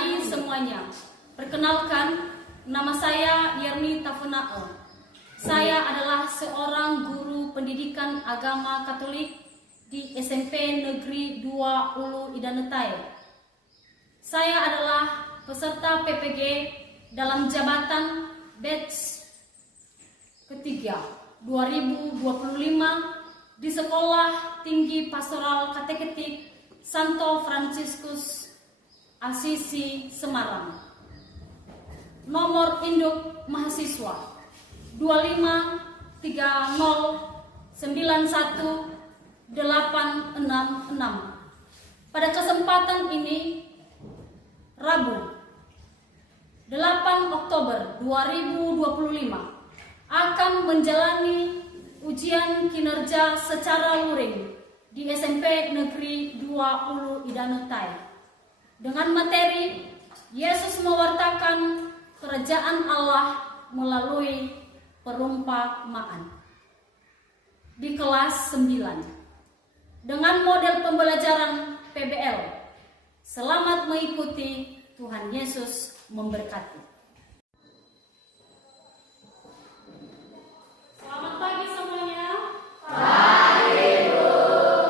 pagi semuanya. Perkenalkan, nama saya Yerni Tafunael. Saya adalah seorang guru pendidikan agama Katolik di SMP Negeri 2 Ulu Idanutai. Saya adalah peserta PPG dalam jabatan batch ketiga 2025 di Sekolah Tinggi Pastoral Kateketik Santo Fransiskus Asisi Semarang. Nomor induk mahasiswa 253091866. Pada kesempatan ini, Rabu 8 Oktober 2025 akan menjalani ujian kinerja secara luring di SMP Negeri 2 Ulu Idanutai dengan materi Yesus mewartakan kerajaan Allah melalui perumpamaan di kelas 9 dengan model pembelajaran PBL. Selamat mengikuti, Tuhan Yesus memberkati. Selamat pagi semuanya. Pagi, Bu.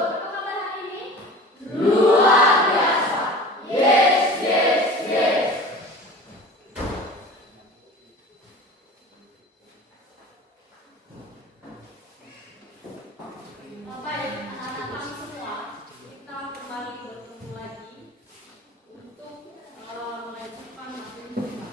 Apa kabar hari ini? Luar biasa. Yes, yes, yes. Baik, anak-anak kami semua, kita kembali bertemu lagi untuk melanjutkan materi kita.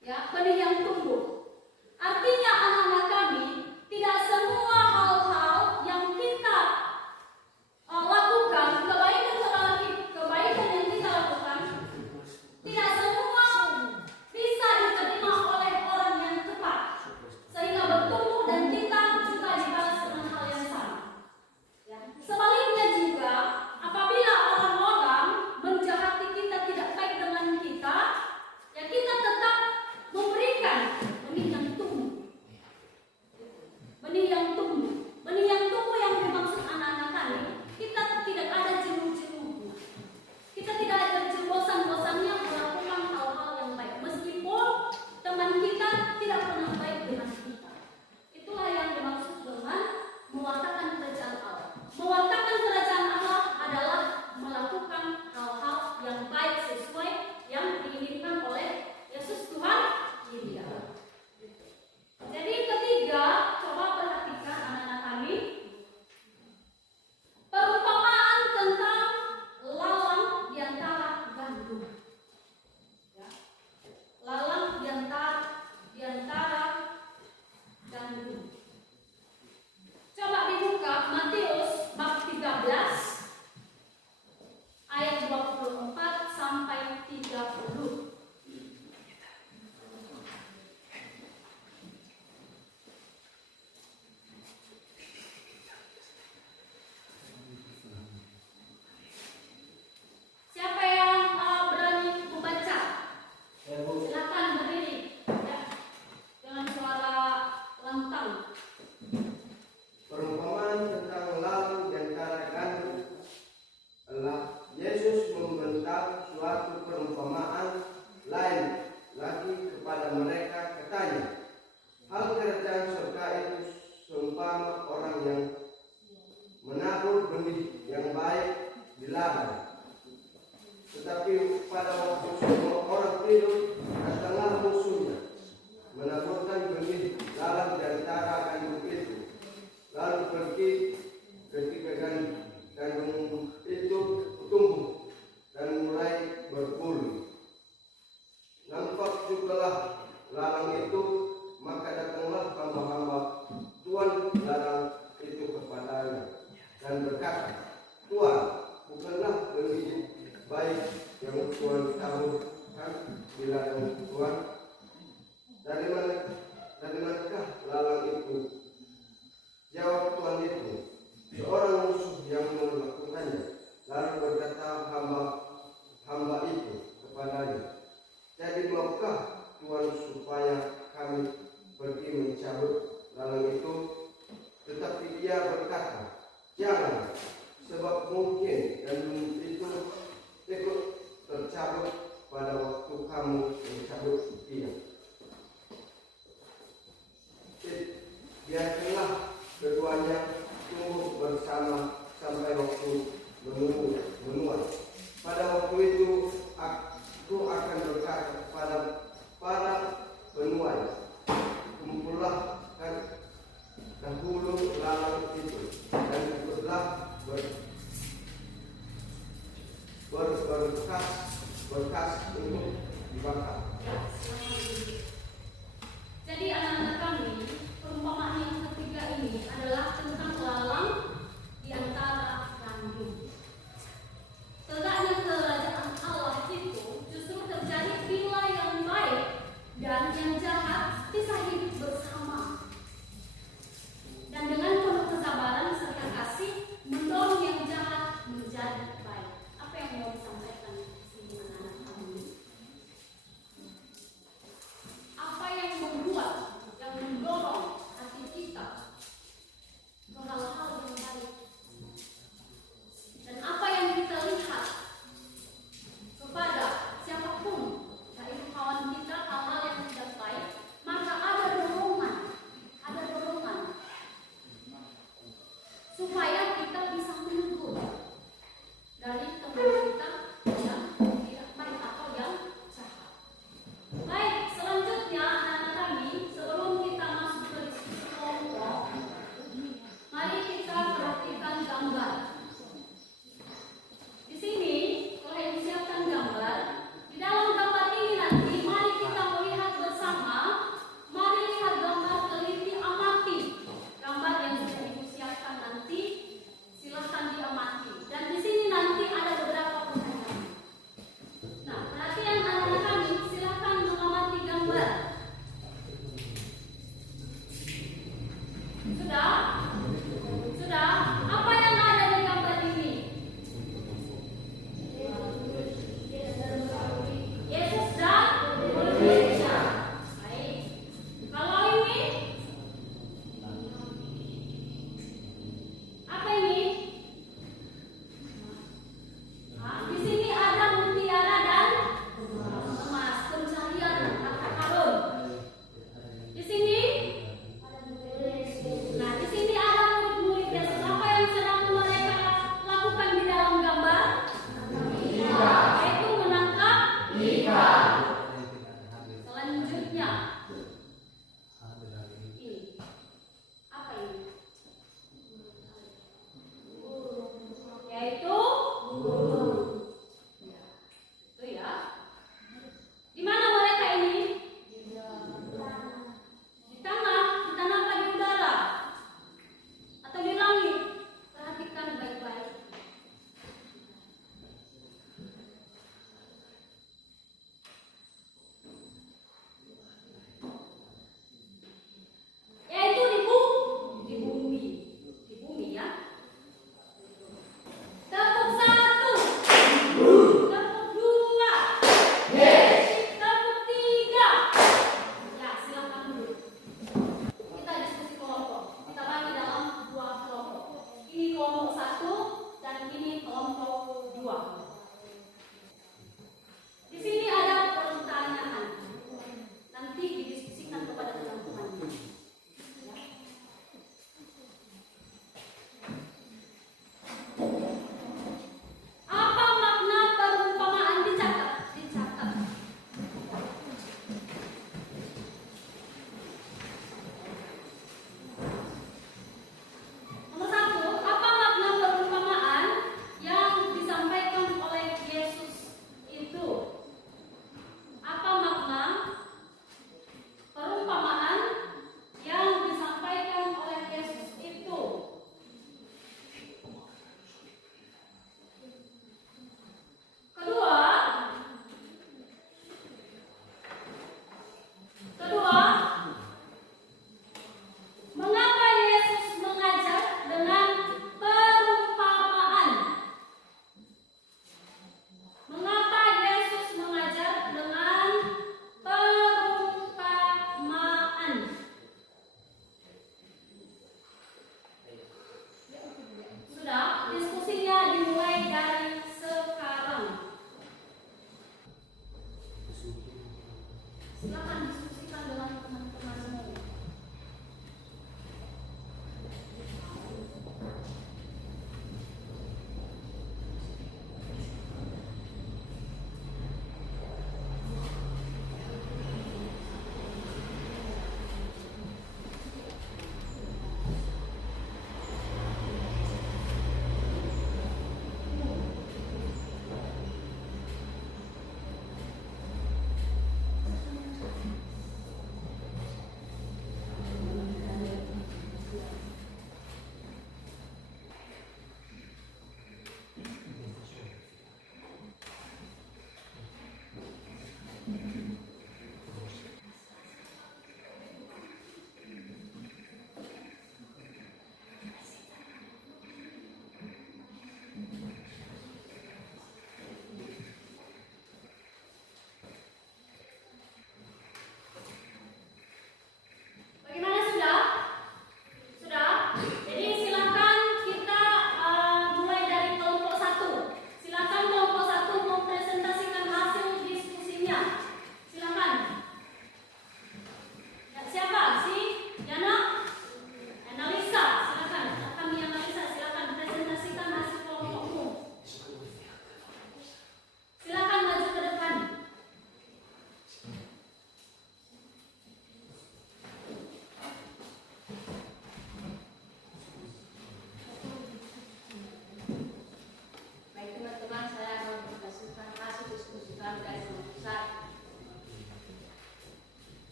ya, benih yang tumbuh. Artinya anak-anak kami, tidak semua hal-hal yang kita lakukan, kebaikan yang kita lakukan, tidak semua bisa diterima oleh orang yang tepat, sehingga bertumbuh dan kita juga dibalas dengan hal yang sama. Ya. Sebaliknya juga, apabila orang-orang menjahati kita, tidak baik dengan kita, ya kita tetap memberikan benih yang tumbuh. Benih yang tumbuh. Benih yang tumbuh yang dimaksud anak-anak kami, kita tidak ada jenuh-jenuhnya. Kita tidak ada bosan-bosannya melakukan hal-hal yang baik. Meskipun teman kita tidak pernah baik dengan kita. Itulah yang dimaksud dengan mewartakan kerajaan Allah. Mewartakan kerajaan Allah adalah melakukan hal-hal yang baik sesuai yang diinginkan oleh Yesus Tuhan kita. Jadi ketiga, coba perhatikan anak-anak kami, perumpamaan tentang lalang di antara gandum. Ya. Lalang di antara gandum. Coba dibuka Matius bab 13 ayat 24 sampai 30. Siapa yang berani membaca? Silakan berdiri, ya, dengan suara lantang. Perumpamaan tentang lalang di antara gandum adalah Yesus membentang suatu perumpamaan lain lagi kepada mereka, katanya, hal kerajaan surga itu seumpama orang yang menabur benih yang baik di ladang. Tetapi pada waktu semua orang tidur, datanglah musuhnya, menaburkan benih dalam di antara gandum itu. Lalu pergi ketika gandum itu tumbuh dan mulai berbulu. Nampak jugalah lalang itu, maka datanglah hamba-hamba tuan lalang itu kepadanya dan berkata, Tuan, bukanlah benih baik yang Tuhan taburkan di ladang Tuhan? Dari manakah lalang itu? Jawab tuan itu, seorang musuh yang melakukannya. Lalu berkata hamba itu kepadanya, jadi maukah Tuhan supaya kami pergi mencabut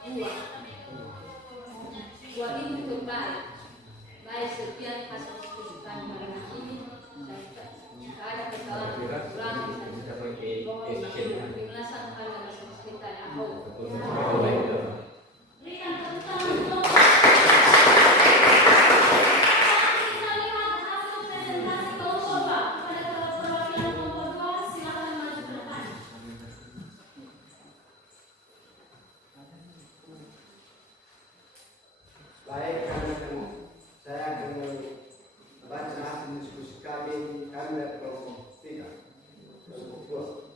buah ini terbaik, baik setiap hasil kesukaan pada ini, ada kesalahan kurang pemulasan pada masa kita yang berikan tepuk tangan untuk kita lihat hasil presentasi kelompok Pak. Pada perwakilan kelompok 2 silakan maju ke depan. Baik, saya akan membaca hasil diskusi kami dari kelompok 3. Kelompok 2.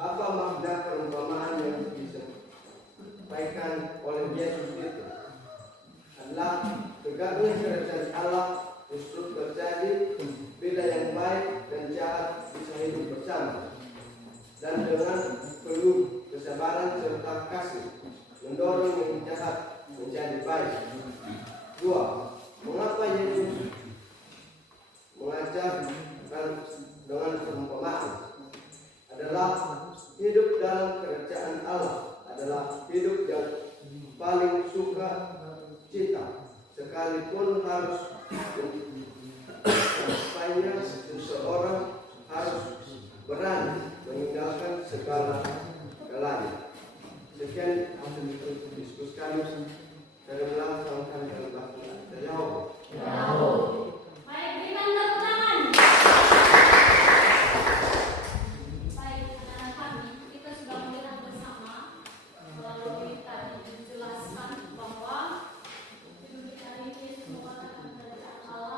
Apa makna perumpamaan yang disampaikan oleh Yesus itu? Adalah tegaknya kerajaan Allah justru terjadi bila yang baik dan jahat bisa hidup bersama, dan dengan penuh kesabaran serta kasih mendorong yang jahat menjadi baik. 2. Mengapa Yesus mengajarkan dengan perumpamaan? Adalah hidup dalam kerajaan Allah adalah hidup yang paling suka cita, sekalipun harus mencapainya seseorang harus berani meninggalkan segala-galanya. Sekian hasil diskusi kami. Saya melangsungkan dalam bahasa Jawa. Baik, berikan tepuk tangan. Baik, anak-anak kami, kita sudah melihat bersama melalui tadi dijelaskan bahwa hidup hari ini Yesus mengatakan kerajaan Allah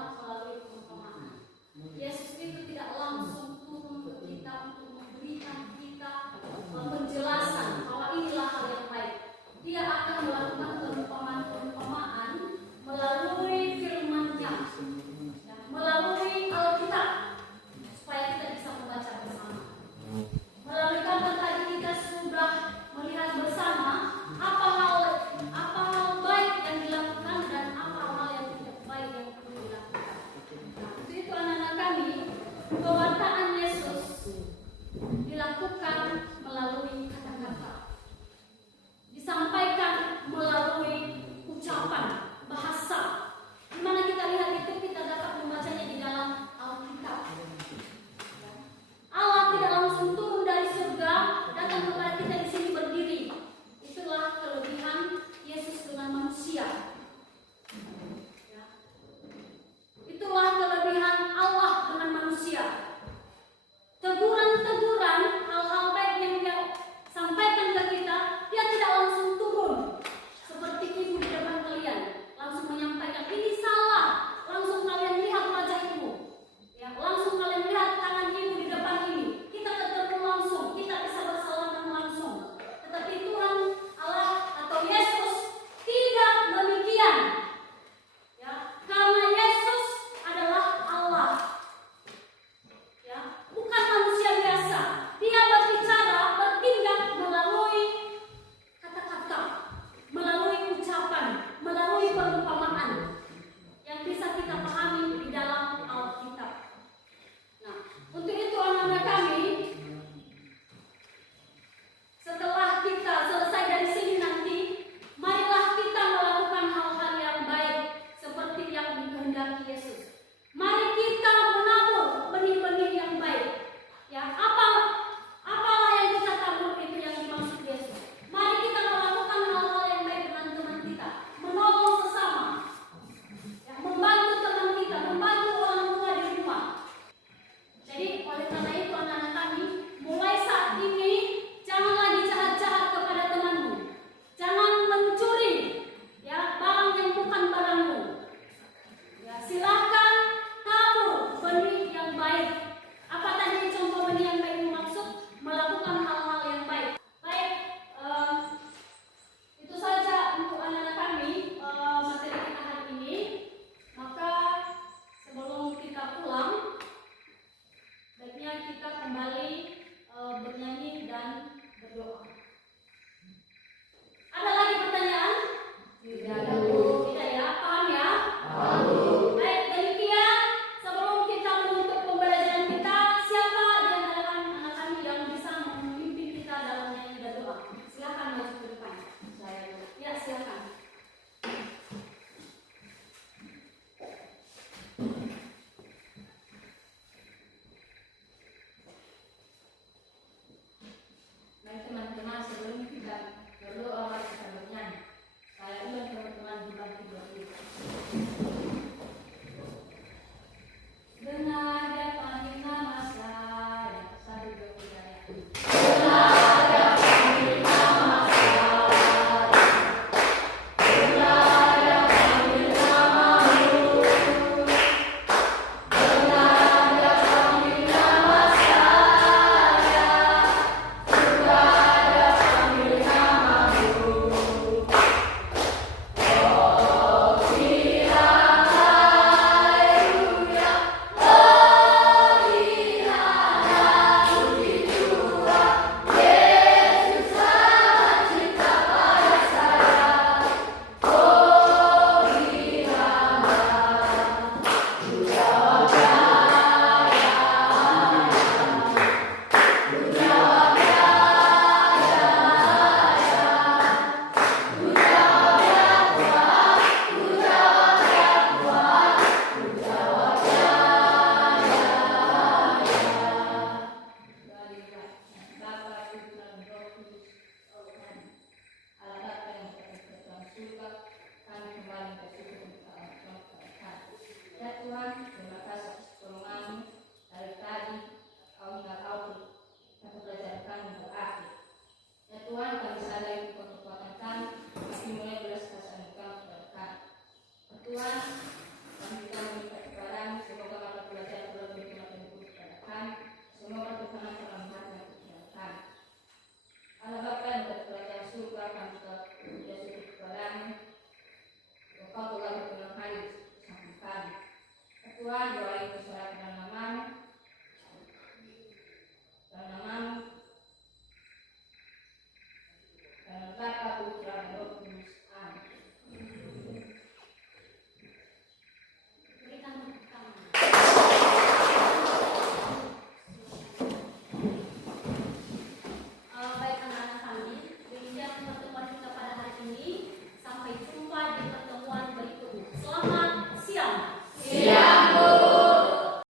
Bapa, Putra, dan Roh Kudus.